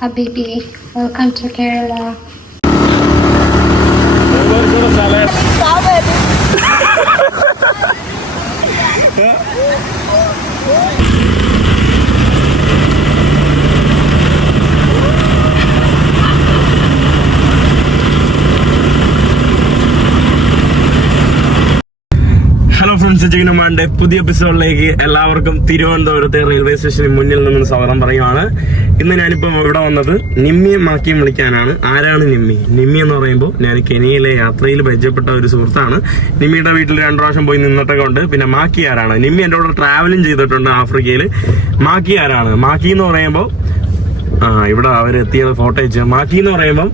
Habibi, welcome to Kerala. Friends ചിക്കനമാന്റെ പുതിയ എപ്പിസോഡിലേക്ക് എല്ലാവർക്കും തിരുവനന്തപുരത്തെ റെയിൽവേ സ്റ്റേഷന് മുന്നിൽ നിന്ന് സ്വാഗതം പറയുവാണ് ഇന്ന് ഞാനിപ്പോൾ ഇവിടെ വന്നത് നിമ്മിയെ മാക്കിയും വിളിക്കാനാണ്. ആരാണ് നിമ്മി? നിമ്മി എന്ന് പറയുമ്പോൾ ഞാൻ കെനിയയിലെ യാത്രയിൽ പരിചയപ്പെട്ട ഒരു സുഹൃത്താണ്. നിമ്മിയുടെ വീട്ടിൽ രണ്ടു പ്രാവശ്യം പോയി നിന്നിട്ടൊക്കെ ഉണ്ട്. പിന്നെ മാക്കി ആരാണ്? നിമ്മി എന്റെ കൂടെ ട്രാവലും ചെയ്തിട്ടുണ്ട് ആഫ്രിക്കയിൽ മാക്കി ആരാണ്? മാക്കി എന്ന് പറയുമ്പോൾ ആ ഇവിടെ അവരെത്തിയത് ഫോട്ടോ അയച്ചു മാക്കി എന്ന് പറയുമ്പം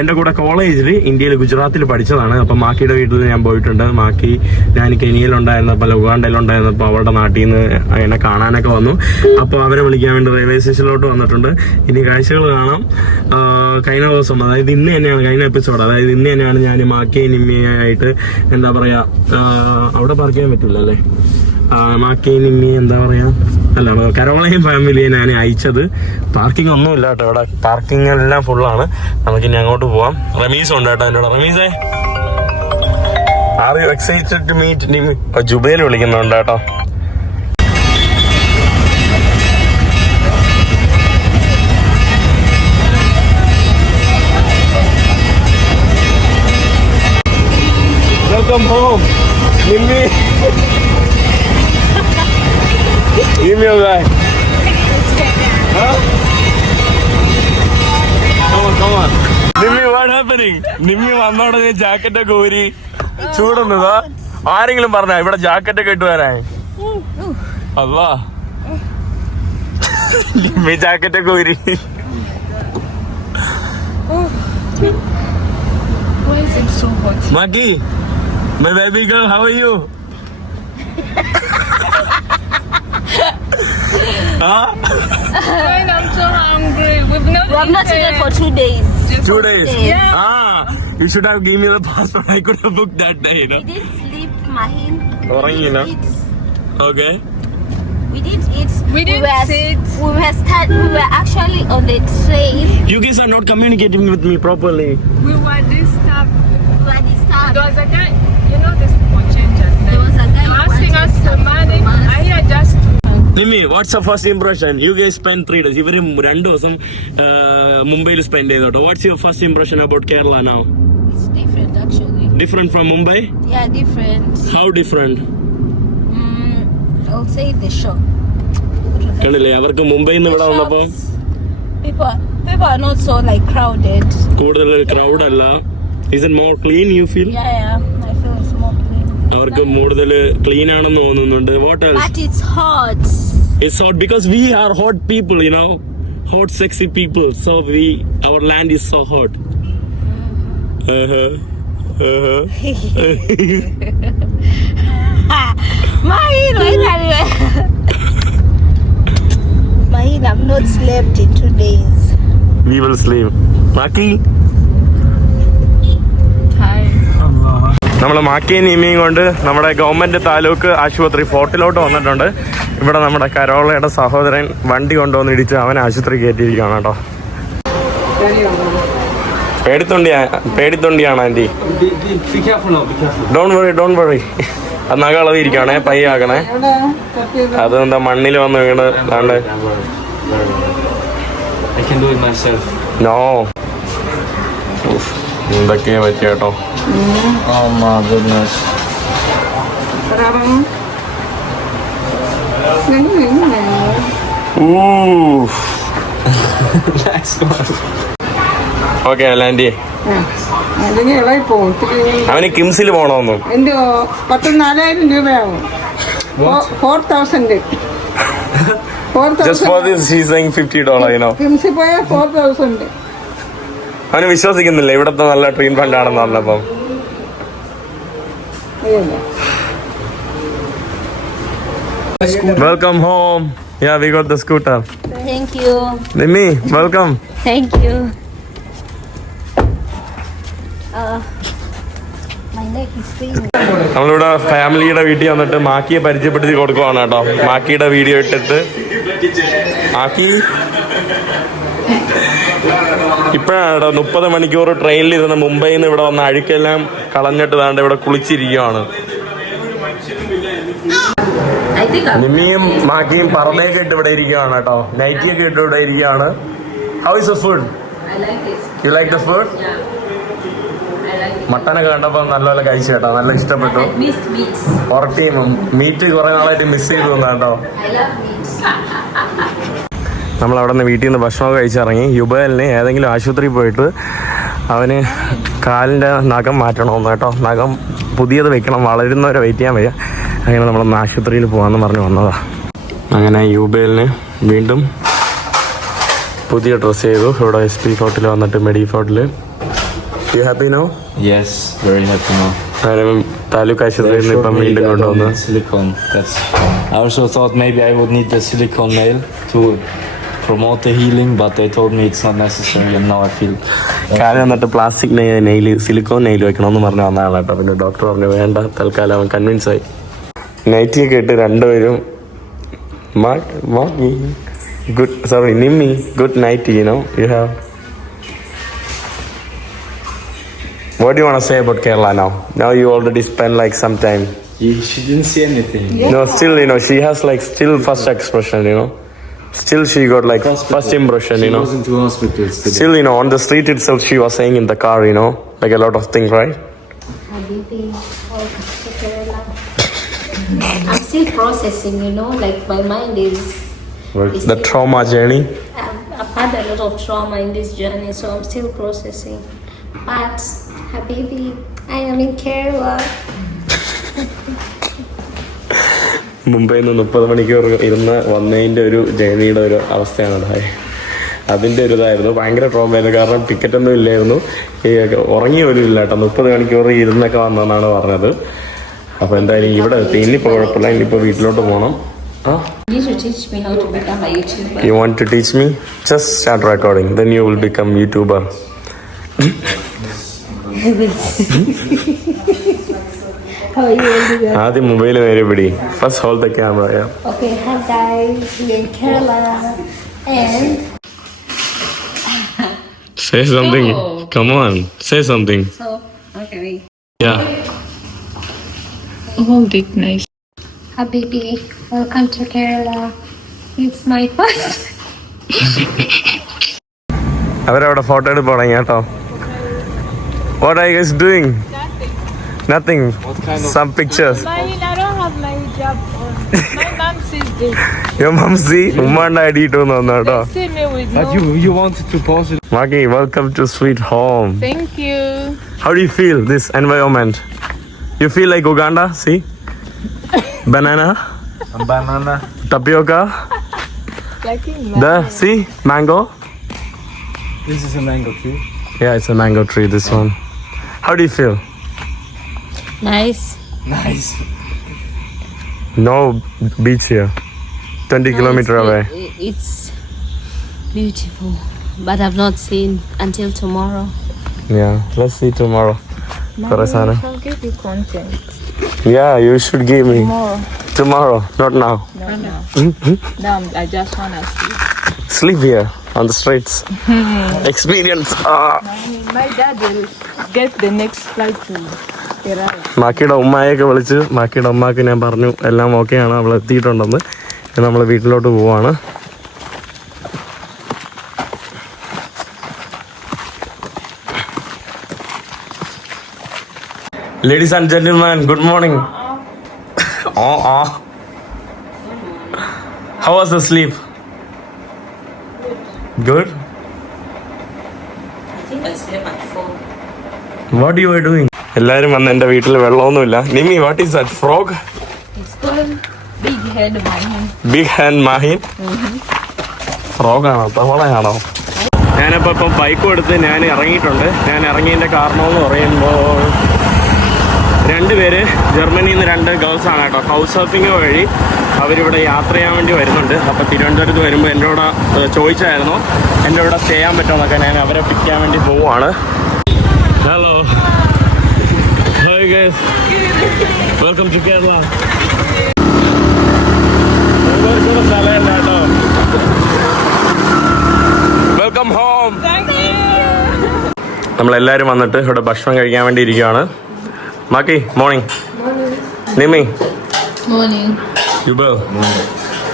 എന്റെ കൂടെ കോളേജിൽ ഇന്ത്യയിൽ ഗുജറാത്തിൽ പഠിച്ചതാണ്. അപ്പം മാക്കിയുടെ വീട്ടിൽ ഞാൻ പോയിട്ടുണ്ട്. മാക്കി ഞാൻ കെനിയയിലുണ്ടായിരുന്നപ്പോൾ ഉഗാണ്ടയിലുണ്ടായിരുന്നപ്പോൾ അവരുടെ നാട്ടിൽ നിന്ന് എന്നെ കാണാനൊക്കെ വന്നു. അപ്പോൾ അവരെ വിളിക്കാൻ വേണ്ടി റെയിൽവേ സ്റ്റേഷനിലോട്ട് വന്നിട്ടുണ്ട്. ഇനി കാഴ്ചകൾ കാണാം. കഴിഞ്ഞ ദിവസം അതായത് ഇന്ന് തന്നെയാണ് കഴിഞ്ഞ എപ്പിസോഡ് അതായത് ഇന്ന് തന്നെയാണ് ഞാൻ മാക്കി നിമ്മിയായിട്ട് എന്താ പറയുക അവിടെ പാർക്ക് പറ്റില്ല അല്ലേ മാക്കി നിമ്മി എന്താ പറയാ? അല്ല കരോളയും ഫാമിലിയെ ഞാൻ അയച്ചത്. പാർക്കിംഗ് ഒന്നും ഇല്ല കേട്ടോ ഇവിടെ. പാർക്കിംഗ് എല്ലാം ഫുള്ളാണ് നമുക്ക് ഇനി അങ്ങോട്ട് പോവാം. റമീസ് ഉണ്ട് കേട്ടോ എന്നോട് റമീസേ. Are you excited to meet Jubel വിളിക്കുന്നുണ്ട് കേട്ടോ. Welcome home Nimmi Give me a guy. Huh? Come on, come on. Nimmi what happening Nimmi വന്നോടെ jacket ഒക്കെ ഊരി ചൂടുന്നതാ ആരെങ്കിലും പറഞ്ഞ ഇവിടെ ജാക്കറ്റ് ഒക്കെ ഇട്ട് വരാൻ അല്ലാ നിമ്മി ജാക്കറ്റ് ഒക്കെ ഊരി Why is it so hot? Makki my baby girl how are you huh? Fine, I'm so hungry. We've not, we have not eaten for two days. Two days. Yeah. Ah, you should have given me the passport. I could have booked that day, you know. We did sleep, Mahin. We Orangina. did eat. Okay. We did eat. We didn't sit. We were start, We were actually on the train. You guys are not communicating with me properly. We were disturbed. We were disturbed. was a guy. Nimi, what's the first impression? You guys spent three days. ഇവർ രണ്ട് ദിവസം മുംബൈയിൽ spend ചെയ്തോട്ടോ what's your first impression about Kerala now. Different from Mumbai. How different Mm. കണ്ടില്ലേ അവർക്ക് മുംബൈയിൽ നിന്ന് ഇവിടെ വന്നപ്പോ People, people are not so like crowded. കൂടുതൽ അല്ല is it more clean you feel Yeah, yeah. I feel it's more clean. അവർക്ക് കൂടുതൽ ക്ലീൻ ആണെന്ന് തോന്നുന്നുണ്ട് what else But it's hot. It's hot because we are hot people, you know, hot, sexy people. So we, our land is so hot. Uh huh. Uh huh. Uh-huh. Mahin, Mahin, I'm not slept in two days. We will sleep. Maki? നമ്മൾ മാക്കിയും നീമിയും കൊണ്ട് നമ്മുടെ government taluk ആശുപത്രി ഫോർട്ടിലോട്ട് വന്നിട്ടുണ്ട്. ഇവിടെ നമ്മുടെ കരോളയുടെ സഹോദരൻ വണ്ടി കൊണ്ടുവന്ന് ഇടിച്ച് അവൻ ആശുപത്രി കയറ്റിയിരിക്കുകയാണ് കേട്ടോ. പേടിത്തൊണ്ടി പേടിത്തൊണ്ടിയാണ് aunty. Don't worry don't worry അത് നകളവിരിക്കണേ പയ്യാക്കണേ അത് എന്താ മണ്ണിൽ വന്ന് വീണ് myself. നോ എന്തൊക്കെയാ പറ്റിയ കേട്ടോ? Oh my goodness. ഓക്കെ പോകും അവന് കിംസിൽ പോണോന്നു. എന്തോ പത്ത് നാലായിരം രൂപയാവും. Four thousand four thousand this she's fifty dollar കിംസിൽ പോയാൽ ഫോർ തൗസൻഡ് അവന് വിശ്വസിക്കുന്നില്ല ഇവിടത്തെ നല്ല ട്രീറ്റ്മെന്റ് ആണെന്ന് പറഞ്ഞപ്പം welcome home yeah we got the scooter thank you Nimmi welcome thank you. നമ്മളിവിടെ ഫാമിലിയുടെ വീട്ടിൽ വന്നിട്ട് മാക്കിയെ പരിചയപ്പെടുത്തി കൊടുക്കുവാണ് കേട്ടോ. മാക്കിയുടെ വീഡിയോ ഇട്ടിട്ട്. മാക്കി? ഇപ്പോഴാണ് കേട്ടോ മുപ്പത് മണിക്കൂർ ട്രെയിനിൽ ഇരുന്ന് മുംബൈയിൽ നിന്ന് ഇവിടെ വന്ന അഴുക്കെല്ലാം കളഞ്ഞിട്ട് താണ്ട് ഇവിടെ കുളിച്ചിരിക്കുകയാണ് നിമ്മിയും മാക്കിയും പറമ്പയൊക്കെ ഇട്ട് ഇവിടെ ഇരിക്കുകയാണ് കേട്ടോ നൈറ്റിയൊക്കെ ഇട്ട് ഇവിടെ ഇരിക്കുകയാണ് how is the food. You like the food. മട്ടനൊക്കെ കണ്ടപ്പോൾ നല്ലപോലെ കഴിച്ചു കേട്ടോ. നല്ല ഇഷ്ടപ്പെട്ടു. പുറത്തെയും മീറ്റ് കുറെ നാളായിട്ട് മിസ് ചെയ്തു തോന്നാ കേട്ടോ. നമ്മൾ അവിടെ നിന്ന് വീട്ടിൽ നിന്ന് ഭക്ഷണമൊക്കെ കഴിച്ചിറങ്ങി യുബലിന് ഏതെങ്കിലും ആശുപത്രിയിൽ പോയിട്ട് അവന് കാലിന്റെ നഖം മാറ്റണമെന്ന് കേട്ടോ. നഖം പുതിയത് വെക്കണം. വളരുന്നവരെ വെയിറ്റ് ചെയ്യാൻ വയ്യ. അങ്ങനെ നമ്മളൊന്ന് ആശുപത്രിയിൽ പോകാമെന്ന് പറഞ്ഞ് വന്നതാ. അങ്ങനെ യുബലിന് വീണ്ടും പുതിയ ഡ്രസ്സ് ചെയ്തു. ഇവിടെ എസ് പി ഫോർട്ടിൽ വന്നിട്ട് മെഡി ഫോട്ടിൽ you happy no yes very happy now. താലൂക്ക് ആശുപത്രിയിൽ നിന്ന് ഇപ്പം വീണ്ടും കൊണ്ടുവന്ന്. I also thought maybe I would need the silicone nail to promote the healing, but they told me it's not necessary, and now I feel. കാലം വന്നിട്ട് plastic nail silicone nail വെക്കണമെന്ന് പറഞ്ഞ് വന്ന ആളാട്ടോ പിന്നെ ഡോക്ടർ പറഞ്ഞു വേണ്ട തൽക്കാലം അവൻ കൺവിൻസ് ആയി നൈറ്റിയൊക്കെ ഇട്ട് രണ്ടുപേരും good sorry Nimmi good night you know you have What do you want to say about Kerala now? Now you already spent like some time. She, didn't see anything. No, still, you know, she has like still first expression, you know. Still, she got like first impression, She you know. was in two hospitals today. Still, you know, on the street itself, she was saying in the car, you know, like a lot of things, right? Habibi, welcome to Kerala. I'm still processing, you know, like my mind is. is The trauma journey. I've, I've had a lot of trauma in this journey, so I'm still processing. But, Habibi, I am in Kerala. മുംബൈയിൽ നിന്ന് മുപ്പത് മണിക്കൂർ ഇരുന്ന് വന്നതിന്റെ ഒരു ജേണിയുടെ ഒരു അവസ്ഥയാണ് ഉണ്ടായത് അതിന്റെ ഒരു ഇതായിരുന്നു. ഭയങ്കര ട്രോമയായിരുന്നു കാരണം ടിക്കറ്റ് ഒന്നും ഇല്ലായിരുന്നു. ഉറങ്ങി പോലും ഇല്ല കേട്ടോ. മുപ്പത് മണിക്കൂർ ഇരുന്നൊക്കെ വന്നതെന്നാണ് പറഞ്ഞത്. അപ്പോൾ എന്തായാലും ഇവിടെ എത്തി. ഇനിയിപ്പോൾ കുഴപ്പമില്ല. ഇനിയിപ്പോൾ വീട്ടിലോട്ട് പോകണം you want to teach me just start recording then you will become YouTuber How are you holding it? ആദ്യം മൊബൈൽ നേരെ പിടി first hold the camera Okay, hi guys, we're in Kerala. And say something come on say something so, okay. Yeah Hold it nice. Habibi, welcome to Kerala. It's my first. അവരവിടെ photo എടുപ്പ് തുടങ്ങി കേട്ടോ what I guess doing Nothing. What kind of? Some pictures. Mine, I don't have my hijab on. My mom sees this. Your mom see? Woman ID don't know that. See me with But no. you you wanted to pause it. Maggie, welcome to Sweet Home. Thank you. How do you feel this environment? You feel like Uganda? See? Banana, banana. tapioca, Like in the see mango. This is a mango tree. Yeah, it's a mango tree. This one. How do you feel? Nice. Nice. No beach here. 20 kilometer away. It's beautiful, but I've not seen until tomorrow. Yeah, let's see tomorrow. Parasana. I'll give you content. Yeah, you should give me More. tomorrow, not now. No, no. Now I just wanna sleep. Sleep here on the streets. Experience. Ah. My dad will get the next flight to Kerala. മാക്കിയുടെ ഉമ്മായൊക്കെ വിളിച്ച് മാക്കിയുടെ ഉമ്മാക്ക് ഞാൻ പറഞ്ഞു എല്ലാം ഓക്കെയാണ് അവൾ എത്തിയിട്ടുണ്ടെന്ന്. നമ്മൾ വീട്ടിലോട്ട് പോവാണ്. Ladies and gentleman good morning oh ah. How was the sleep good. What you are doing എല്ലാവരും വന്ന് എന്റെ വീട്ടിൽ വെള്ളമൊന്നുമില്ല. Nimi what is that frog big hand Mahin ഫ്രോഗാണോ തവളയാണോ? ഞാനിപ്പോൾ ഇപ്പം ബൈക്ക് എടുത്ത് ഞാൻ ഇറങ്ങിയിട്ടുണ്ട്. ഞാൻ ഇറങ്ങിയതിന്റെ കാരണം എന്ന് പറയുമ്പോൾ രണ്ടുപേര് ജർമ്മനിയിൽ നിന്ന് രണ്ട് ഗേൾസ് ആണ് കേട്ടോ. ഹൗസ് സർഫിംഗ് വഴി അവരിവിടെ യാത്ര ചെയ്യാൻ വേണ്ടി വരുന്നുണ്ട്. അപ്പോൾ തിരുവനന്തപുരത്ത് വരുമ്പോൾ എന്നോട് കൂടെ ചോദിച്ചായിരുന്നു. എന്റെ കൂടെ സ്റ്റേ ചെയ്യാൻ പറ്റുമെന്നൊക്കെ ഞാൻ അവരെ പിക്ക് ചെയ്യാൻ വേണ്ടി പോവുകയാണ് hello hi Welcome to Kerala. Welcome home Thank you. നമ്മളെല്ലാവരും വന്നിട്ട് ഇവിടെ ഭക്ഷണം കഴിക്കാൻ വേണ്ടി ഇരിക്കുകയാണ് Maki morning Nimi morning.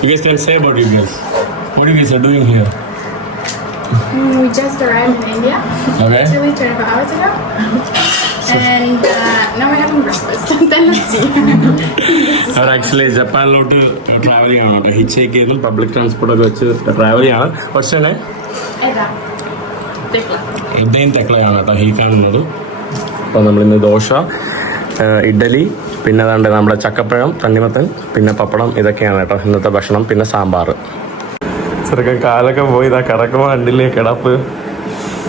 You guys can say about you guys. What you guys are doing here? Mm, We just arrived in India Okay. actually 24 hours ago. And uh, now we're having breakfast. then let's see. Our actually ജപ്പാനിലോട്ട് travel ചെയ്യണം കേട്ടോ. Hitch hike ചെയ്തും public transport ഒക്കെ വെച്ച് travel ചെയ്യണം. പക്ഷേ. ഇദ്ദേഹം തെക്കളയാണ് കേട്ടോ. ഹീ കാണുന്നത്. അപ്പോൾ നമ്മളിന്ന് ദോശ ഇഡലി പിന്നെ അതാണ്ട് നമ്മുടെ ചക്കപ്പഴം തണ്ണിമത്തൻ പിന്നെ പപ്പടം ഇതൊക്കെയാണ് കേട്ടോ. ഇന്നത്തെ ഭക്ഷണം. പിന്നെ സാമ്പാർ ചെറുക്കൻ കാലൊക്കെ പോയി. ഇതാ കിടക്കുമ്പോൾ കണ്ടില്ലേ കിടപ്പ്.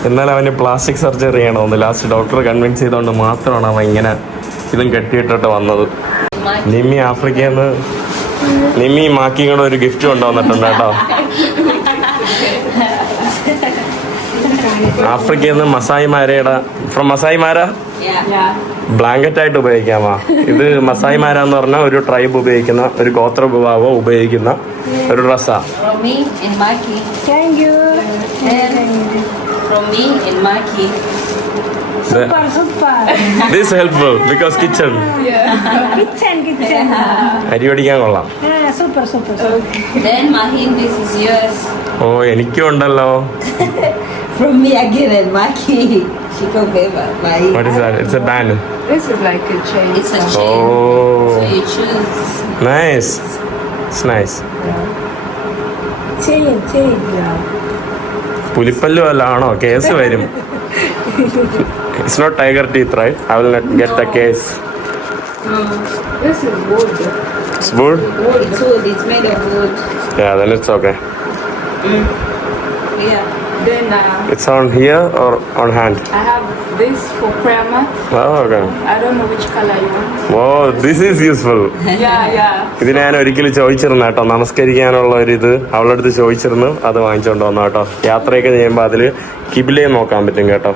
എന്നാൽ അവന് പ്ലാസ്റ്റിക് സർജറി ചെയ്യണമെന്ന് ലാസ്റ്റ് ഡോക്ടർ കൺവിൻസ് ചെയ്തുകൊണ്ട് മാത്രമാണ് അവൻ ഇങ്ങനെ ഇതും കെട്ടിയിട്ടിട്ട് വന്നത്. നിമ്മി ആഫ്രിക്കയിൽ നിന്ന് നിമ്മി മാക്കിയും കൂടെ ഒരു ഗിഫ്റ്റ് കൊണ്ടുവന്നിട്ടുണ്ട് കേട്ടോ. ആഫ്രിക്കയിൽ നിന്ന് മസായി ഫ്രം മസായിമാര. ബ്ലാങ്കറ്റ് ആയിട്ട് ഉപയോഗിക്കാമോ? ഇത് മസായിമാര എന്ന് പറഞ്ഞാൽ ഒരു ട്രൈബ് ഉപയോഗിക്കുന്ന ഒരു ഗോത്ര വിഭാഗം ഉപയോഗിക്കുന്ന ഒരു ഡ്രസ്സാ From me and Maki. Thank you. And from me and Maki. This helpful because kitchen അരി പഠിക്കാൻ കൊള്ളാം Then Mahin, this is yours. ഓ എനിക്കും ഉണ്ടല്ലോ From me again and Maki. She come favor. My what is that it's a band This is like a chain. It's a oh chain. So you choose. Nice it's nice chain, chain. പുലിപ്പല്ലു അല്ലാണോ case വരും. It's not tiger teeth right I will not get a case it's good good so it's made of good yeah then it's okay yeah Then uh, It's on here or on hand? I have this for prayer mat. Oh, okay. I don't know which color you want. Wow, this is useful. Yeah, yeah. ഇത് ഞാൻ ഒരിക്കലും ചോദിച്ചിരുന്നു കേട്ടോ നമസ്കരിക്കാനുള്ള ഒരു ഇത് അവളുടെ അടുത്ത് ചോദിച്ചിരുന്നു അത് വാങ്ങിച്ചോണ്ട് വന്നു കേട്ടോ യാത്രയൊക്കെ ചെയ്യുമ്പോൾ അതിൽ കിബിലയും നോക്കാൻ പറ്റും കേട്ടോ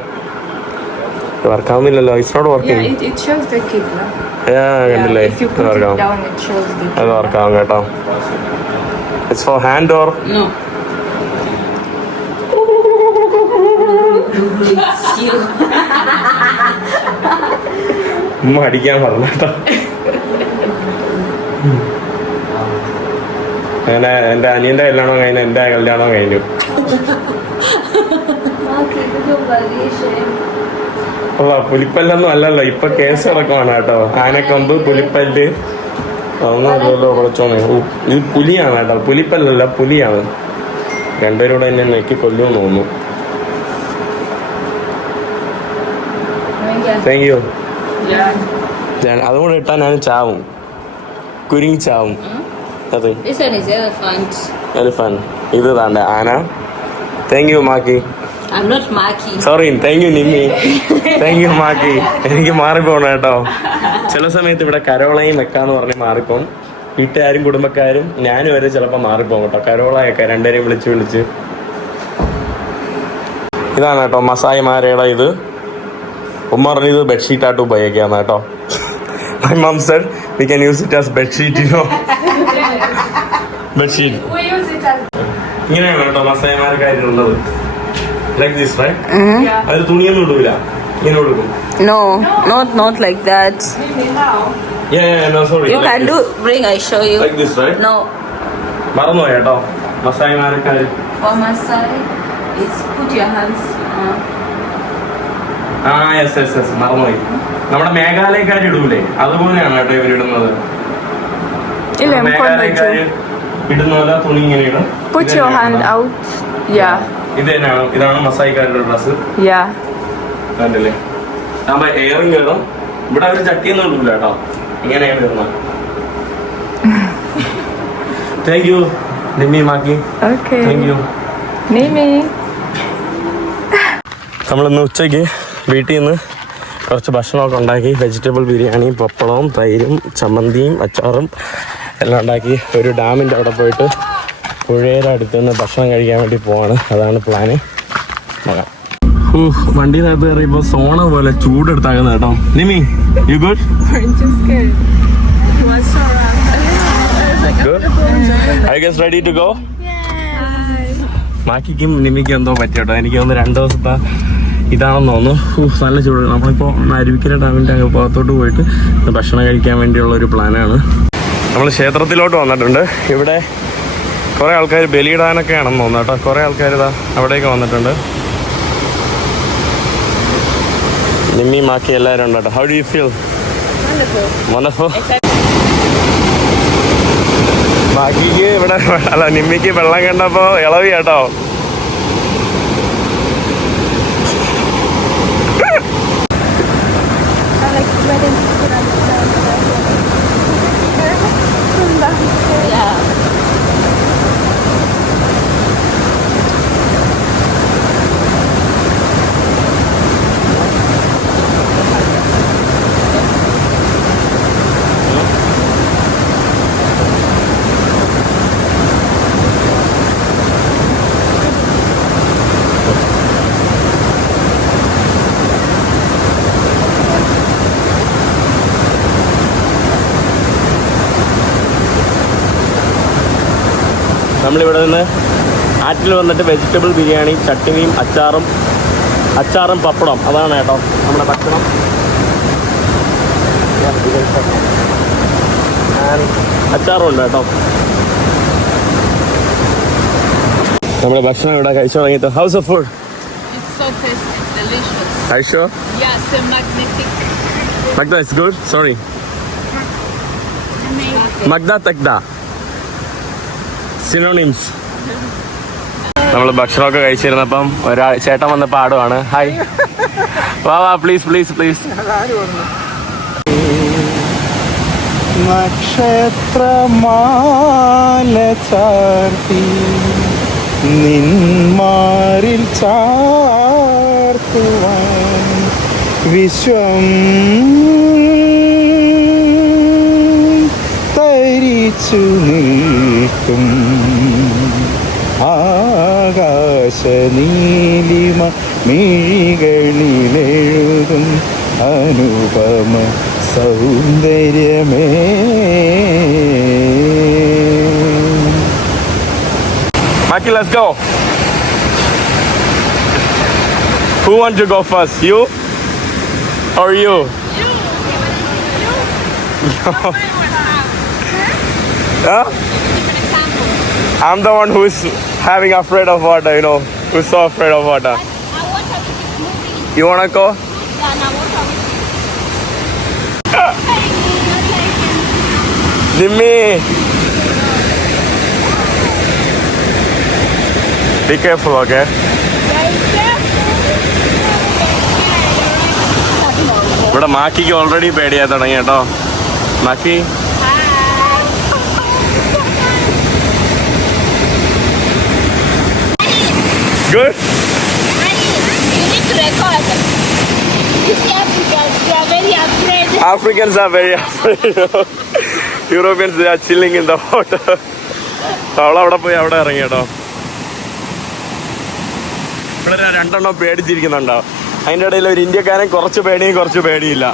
വർക്കാവുന്നില്ലല്ലോ it's not Yeah, working it, it shows the kibla. കണ്ടില്ലേ if you put it വർക്കാവും down, it shows the അത് വർക്കാവും കേട്ടോ it's for hand or No. ഉമ്മ അടിക്കാൻ പറഞ്ഞു അങ്ങനെ എന്റെ അനിയന്റെ കല്യാണം കഴിഞ്ഞു എന്റെ കല്യാണം കഴിഞ്ഞു. അല്ല പുലിപ്പല്ലൊന്നും അല്ലല്ലോ ഇപ്പൊ കേസ് കിടക്കുവാണ് കേട്ടോ. ആനക്കൊമ്പ് പുലിപ്പല്ല് ഒന്നുമല്ലല്ലോ കുറച്ചോന്ന് ഇത് പുലിയാണ് കേട്ടോ. പുലിപ്പല്ലല്ല പുലിയാണ്. രണ്ടുപേരും കൂടെ എന്നെ നെക്കി കൊല്ലുമെന്ന് തോന്നുന്നു. Thank you yeah. അതും കൂടെ ഇട്ടാൽ ഞാൻ ചാവും. കുരുങ്ങി ചാവും. അത്. എലിഫൻ ഇത് താണ്ട ആന. താങ്ക് യു മാക്കി. I'm not Maki. Sorry thank you Nimmi. Thank you Maki. എനിക്ക് മാറിപ്പോണം കേട്ടോ. ചില സമയത്ത് ഇവിടെ കരോളയും വെക്കാന്ന് പറഞ്ഞ് മാറിപ്പോം. വീട്ടുകാരും കുടുംബക്കാരും ഞാനും വരെ ചിലപ്പോൾ മാറിപ്പോകും കേട്ടോ. കരോളയൊക്കെ രണ്ടുപേരെയും വിളിച്ച് വിളിച്ച്. ഇതാണ് കേട്ടോ മസായിമാരയുടെ ഇത്. ഉമ്മ പറഞ്ഞു ഇത് ബെഡ്ഷീറ്റ് ആയിട്ട് ഉപയോഗിക്കാന്ന് കേട്ടോ my mum said we can use it as bedsheet yo bedsheet We use it as ഇങ്ങനെയാണ് കേട്ടോ മസായിമാരക്കാരുള്ളത് ലൈക്ക് ദിസ് റൈറ്റ് അത് തുണിയൊന്നും ഇടൂല ഇങ്ങനെ കൊടുക്കും no not not like that Yeah, yeah, no, sorry. You like can this. do. Bring. I show you. Like this, right? No. മറന്നു കേട്ടോ മസായിമാരക്കാര് For Masai, it's put your hands. Uh, ആ S S S മറന്നുപോയി. നമ്മുടെ മേഘാലയക്കാർ ഇടൂലേ? അതുപോലെയാണ് കേട്ടോ ഇവരിടുന്നത് mkono മേഘാലയക്കാര് ഇടുന്നത് തുണി ഇങ്ങനെ ഇടും. ഇത് തന്നെയാണ്? ഇതാണ് മസായിക്കാരുടെ ഡ്രസ്. കണ്ടില്ലേ എയറും കയറും ഇവിടെ അവർ ചട്ടിയൊന്നും ഇടൂല കേട്ടോ. ഇങ്ങനെയാണ് ഇടുന്നത്. Thank you Nimmi Maki. Thank you Nimmi. നമ്മളിന്ന് ഉച്ചയ്ക്ക് വീട്ടിൽ നിന്ന് കുറച്ച് ഭക്ഷണമൊക്കെ ഉണ്ടാക്കി. വെജിറ്റബിൾ ബിരിയാണി പപ്പടവും തൈരും ചമ്മന്തിയും അച്ചാറും എല്ലാം ഉണ്ടാക്കി ഒരു ഡാമിന്റെ അവിടെ പോയിട്ട് പുഴയുടെ അടുത്ത് നിന്ന് ഭക്ഷണം കഴിക്കാൻ വേണ്ടി പോവാണ്. അതാണ് പ്ലാന് നോക്കാം വണ്ടിനകത്ത് കയറിയപ്പോൾ സോണ പോലെ ചൂടെടുത്താക്കുന്ന കേട്ടോ. Nimi you good I guess ready to go മാക്കിക്കും നിമിക്കും എന്തോ പറ്റിയോട്ടോ എനിക്ക് തോന്നുന്നു രണ്ട് ദിവസത്തെ ഇതാണെന്ന് തോന്നുന്നു. നല്ല ചൂട്. നമ്മളിപ്പോൾ അരുവിക്കര ഡാമിന്റെ അങ്ങ് ഭാഗത്തോട്ട് പോയിട്ട് ഭക്ഷണം കഴിക്കാൻ വേണ്ടിയുള്ള ഒരു പ്ലാനാണ് നമ്മൾ ക്ഷേത്രത്തിലോട്ട് വന്നിട്ടുണ്ട്. ഇവിടെ കുറേ ആൾക്കാർ ബലിയിടാനൊക്കെ ആണെന്ന് തോന്നുന്നു കേട്ടോ. കുറേ ആൾക്കാർ ഇതാ അവിടേക്ക് വന്നിട്ടുണ്ട്. നിമ്മി മാക്കി എല്ലാവരും ഉണ്ട് കേട്ടോ. How do you feel wonderful ബാക്കിക്ക് ഇവിടെ അല്ല നിമ്മിക്ക് വെള്ളം കണ്ടപ്പോ ഇളവി കേട്ടോ നമ്മളിവിടെ നിന്ന് ആറ്റിൽ വന്നിട്ട് വെജിറ്റബിൾ ബിരിയാണി ചട്ടിനിയും അച്ചാറും അച്ചാറും പപ്പടം അതാണ് കേട്ടോ നമ്മുടെ ഭക്ഷണം അച്ചാറുണ്ട് കേട്ടോ നമ്മുടെ ഭക്ഷണം ഇവിടെ കഴിച്ചു തുടങ്ങിയിട്ട് house of food Magda. Magda, it's good. Sorry. Magda Takda. Synonyms. നമ്മൾ ഭക്ഷണമൊക്കെ കഴിച്ചിരുന്നപ്പം ഒരാ ചേട്ടൻ വന്ന് പാടുവാണ്. ഹായ് വാ വാ പ്ലീസ് പ്ലീസ് പ്ലീസ് നക്ഷത്രമാല ചാർത്തി നിന്മാരിൽ വിശ്വം തരിച്ചു നിൽക്കും. ആകാശനീലിമ മിഴികളിലെഴുതും Anupama സൗന്ദര്യമേ Maki, let's go. Who wants to go first? You or you? huh? I'm the one who's having afraid of water, you know, who's so afraid of water. You wanna go? Nimmi! Be careful, okay? ഇവിടെ മാക്കിക്ക് already പേടിയായി തുടങ്ങി കേട്ടോ മാക്കി good Africans are very afraid. Europeans they are chilling in the water. അവൾ അവിടെ പോയി അവിടെ ഇറങ്ങി കേട്ടോ ഇവിടെ രണ്ടെണ്ണം പേടിച്ചിരിക്കുന്നുണ്ടോ അതിന്റെ ഇടയിൽ ഒരു ഇന്ത്യക്കാരൻ കുറച്ച് പേടിയും കുറച്ച് പേടിയില്ല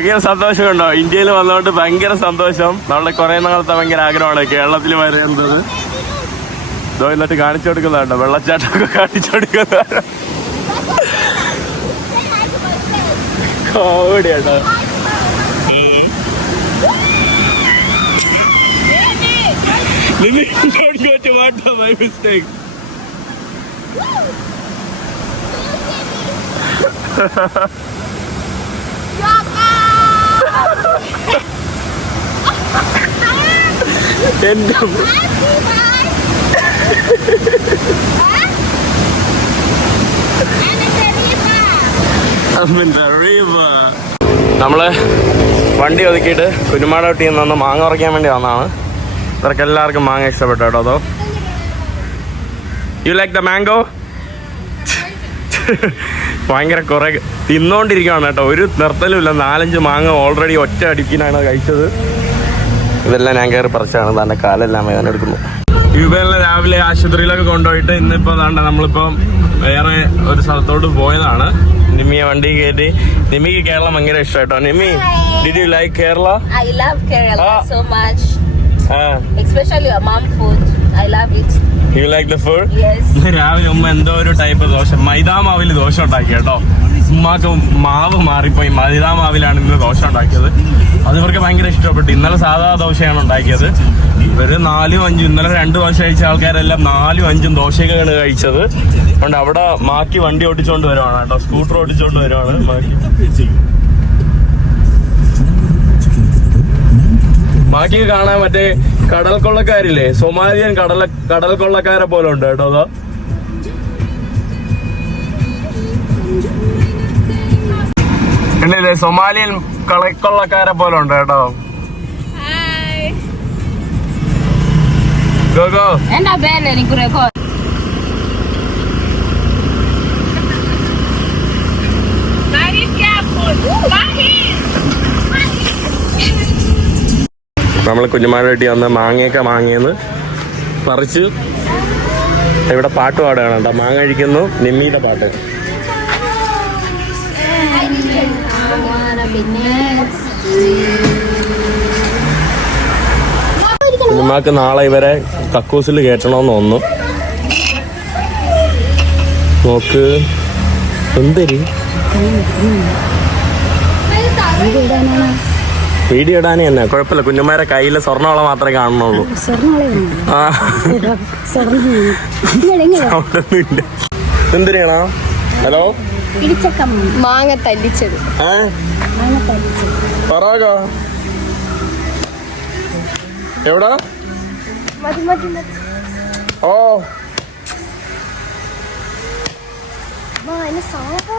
ഭയങ്കര സന്തോഷമുണ്ടോ? ഇന്ത്യയിൽ വന്നതുകൊണ്ട് ഭയങ്കര സന്തോഷം. നമ്മുടെ കുറെ നാളത്തെ ഭയങ്കര ആഗ്രഹമാണ് കേരളത്തിൽ വരുന്നത്. ഇതോ എന്നിട്ട് കാണിച്ചു കൊടുക്കുന്നുണ്ടോ? വെള്ളച്ചാട്ടമൊക്കെ കാണിച്ചു കൊടുക്കുന്ന കോമഡിയാട്ടോ. Lily, don't go to water by mistake. എന്റെ. നമ്മൾ വണ്ടി ഒതുക്കിയിട്ട് കുരുമാടോട്ടിൽ നിന്ന് മാങ്ങ ഉറയ്ക്കാൻ വേണ്ടി വന്നതാണ്. ഇവർക്ക് എല്ലാവർക്കും മാങ്ങ ഇഷ്ടപ്പെട്ടു കേട്ടോ അതോ? യു ലൈക്ക് ദ മാംഗോ ഭയങ്കര കുറെ തിന്നോണ്ടിരിക്കുകയാണ് കേട്ടോ. ഒരു നിർത്തലുമില്ല നാലഞ്ച് മാങ്ങ ഓൾറെഡി ഒറ്റ അടിക്കിനാണ് കഴിച്ചത്. ഇതെല്ലാം ഞാൻ കയറി പറിച്ചാണ് തന്നെ കാലെല്ലാം വേദന എടുക്കുന്നു. യുബേലിനെ രാവിലെ ആശുപത്രിയിലൊക്കെ കൊണ്ടുപോയിട്ട് ഇന്നിപ്പോ താണ്ട നമ്മളിപ്പോ വേറെ ഒരു സ്ഥലത്തോട്ട് പോയതാണ്. നിമ്മിയെ വണ്ടി കയറ്റി. നിമിക്ക് കേരളം ഭയങ്കര ഇഷ്ടമായിട്ടോ. Nimi did you like Kerala? I love Kerala so so much, ma'am food I love food. You like the food രാവിലെ ഉമ്മ എന്തോ ഒരു ടൈപ്പ് ദോശ. മൈദാമാവിൽ ദോശ ഉണ്ടാക്കി കേട്ടോ. ഉമ്മാക്ക് മാവ് മാറിപ്പോയി. മൈദാമാവിലാണ് ഇന്ന് ദോശ ഉണ്ടാക്കിയത്. അത് ഇവർക്ക് ഭയങ്കര ഇഷ്ടപ്പെട്ടു. ഇന്നലെ സാധാ ദോശയാണ് ഉണ്ടാക്കിയത്. ഇവർ നാലും അഞ്ചും ഇന്നലെ രണ്ട് ദോശ കഴിച്ച ആൾക്കാരെല്ലാം നാലും അഞ്ചും ദോശയൊക്കെയാണ് കഴിച്ചത്. അതുകൊണ്ട് അവിടെ മാക്കി വണ്ടി ഓടിച്ചുകൊണ്ട് വരുവാണ് കേട്ടോ. സ്കൂട്ടർ ഓടിച്ചുകൊണ്ട് വരുവാണ് മാക്കി. ബാക്കി കാണാൻ മറ്റേ കടൽ കൊള്ളക്കാരില്ലേ സൊമാലിയൻ കടല കടൽ കൊള്ളക്കാരെ പോലെ ഉണ്ട് കേട്ടോ അതോ? ഇല്ലേ സൊമാലിയൻ കളക്കൊള്ളക്കാരെ പോലെ ഉണ്ട് കേട്ടോ. Go go. നമ്മൾ കുഞ്ഞുമാരുടെ വീട്ടിൽ വന്ന് മാങ്ങയൊക്കെ മാങ്ങിയെന്ന് പറിച്ച് ഇവിടെ പാട്ട് പാടുകയാണ് കേട്ടോ. മാങ്ങ കഴിക്കുന്നു. നിമ്മിയുടെ പാട്ട്. കുഞ്ഞുമാക്ക് നാളെ ഇവരെ കക്കൂസിൽ കയറ്റണമെന്ന് തോന്നുന്നു നോക്ക്. എന്തരി വീഡിയോ ഇടാനേ തന്നെ കുഴപ്പമില്ല. കുഞ്ഞുമാരെ കയ്യിലെ സ്വർണവള മാത്രമേ കാണുന്നുള്ളൂ. എന്തിനാണോ? ഹലോ? മാങ്ങ തല്ലിച്ചത്. പറക എവിടാ? മതി മതി മതി ഓ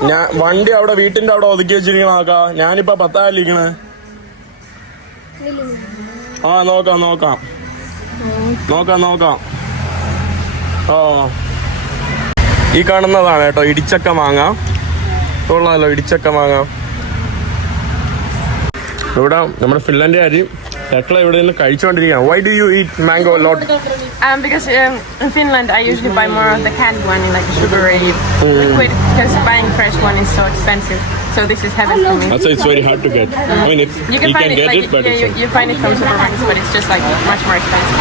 ഞാൻ വണ്ടി അവിടെ വീട്ടിന്റെ അവിടെ ഒതുക്കി വെച്ചിരിക്കണാക്കാ ഞാനിപ്പോ പത്താലിരിക്കണേ ആ നോക്കാം നോക്കാം. നോക്കാം നോക്കാം. ഓ. ഈ കാണുന്നതാണ് കേട്ടോ ഇടിച്ചക്ക മാങ്ങ. കൊള്ളാമല്ലോ ഇടിച്ചക്ക മാങ്ങ. ഇവിടെ നമ്മുടെ ഫിൻലൻഡിലെ അരി ചട്ടള ഇവിടെ നിന്ന് കഴിച്ചുകൊണ്ടിരിക്കുകയാണ്. Why do you eat mango lot Finland I use buy more of the canned one in like sugar fresh one is so expensive So this is heaven for me. Also, it's very hard to get. I mean, it's, You can you find it, get like, it, but yeah, you, it's you find it from supermarkets, but it's just like much more expensive.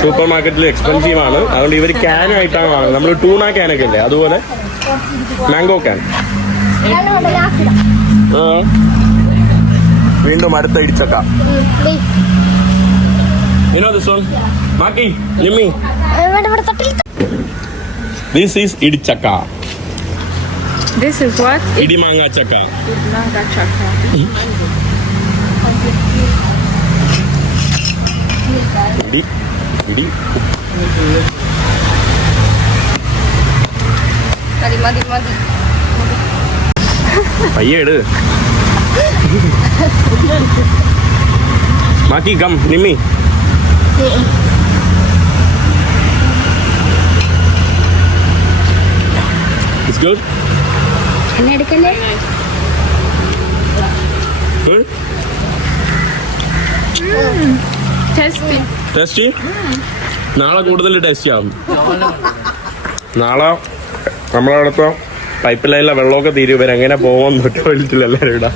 Super മാർക്കറ്റിൽ expensive ആണ് അതുകൊണ്ട് ഇവർ can ആയിട്ടാണ് വാങ്ങുന്നത് നമ്മൾ tuna ക്യാനൊക്കെ ഇല്ലേ അതുപോലെ mango can വീണ്ടും അടുത്ത ഇടിച്ചക്ക Maki Jimmy this is ഇടിച്ചക്ക This is what? ഇടിമാങ്ങ ചക്ക Manga chakra. ഇടി ഇടി മതി മതി മതി പയ്യെ ഇട് മാക്കി കം നിമ്മി It's good? എന്നെ എടുക്കല്ലേ. ടേസ്റ്റി നാളെ കൂടുതൽ ടേസ്റ്റി ആവും. നാളെ നമ്മളവിടുത്തെ പൈപ്പ് ലൈനിലെ വെള്ളമൊക്കെ തീരും. ഇവർ എങ്ങനെ പോകുമെന്ന് തൊട്ട് വലിച്ചില്ല എല്ലാവരും ഇവിടെ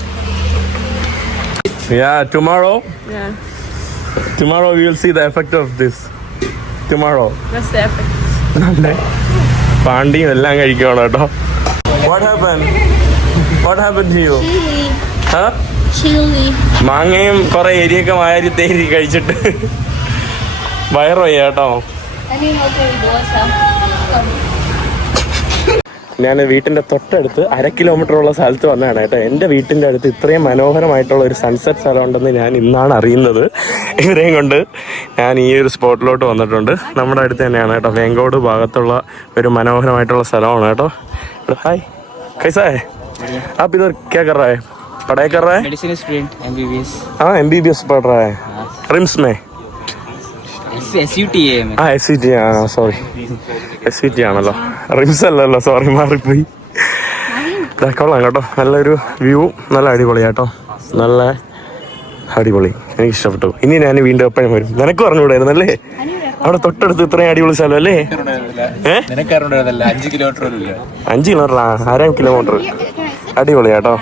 yeah tomorrow Yeah, tomorrow you will see the effect of this tomorrow that's the effect. പാണ്ടിയും എല്ലാം കഴിക്കണം കേട്ടോ. What happen what happen to you chilli മാങ്ങയും കുറെ എരിയൊക്കെ മാരി തേരി കഴിച്ചിട്ട്. വയറുപോയി കേട്ടോ. ഞാൻ വീട്ടിന്റെ തൊട്ടടുത്ത് അര കിലോമീറ്റർ ഉള്ള സ്ഥലത്ത് വന്നതാണ് കേട്ടോ എൻ്റെ വീട്ടിന്റെ അടുത്ത് ഇത്രയും മനോഹരമായിട്ടുള്ള ഒരു സൺസെറ്റ് സ്ഥലം ഉണ്ടെന്ന് ഞാൻ ഇന്നാണ് അറിയുന്നത് ഇവരെയും കൊണ്ട് ഞാൻ ഈ ഒരു സ്പോട്ടിലോട്ട് വന്നിട്ടുണ്ട് നമ്മുടെ അടുത്ത് തന്നെയാണ് കേട്ടോ വേങ്കോട് ഭാഗത്തുള്ള ഒരു മനോഹരമായിട്ടുള്ള സ്ഥലമാണ് കേട്ടോ ഹായ് കൈസാ है आप इधर क्या कर रहा है पढ़ाई कर रहा है मेडिसिन स्टूडेंट एमबीबीएस हाँ एम बी बी एस पढ़ रहा है रिम्स में एस यू टी है ആ എസ് സി ടി ആ സോറി എസ് സി ടി ആണല്ലോ റിംസ് അല്ലല്ലോ സോറി മാറിപ്പോയി ദാ കൊള്ളാം കേട്ടോ. നല്ലൊരു വ്യൂ നല്ല അടിപൊളിയാട്ടോ നല്ല അടിപൊളി. എനിക്ക് ഇഷ്ടപ്പെട്ടു ഇനി ഞാൻ വീണ്ടും എപ്പോഴും വരും. നിനക്ക് പറഞ്ഞുകൂടായിരുന്നു അല്ലേ? അവിടെ തൊട്ടടുത്ത് ഇത്രയും അടിപൊളി സ്ഥലം അല്ലേ? അഞ്ച് കിലോമീറ്റർ അഞ്ച് കിലോമീറ്റർ ആറായിരം കിലോമീറ്റർ അടിപൊളിയാട്ടോ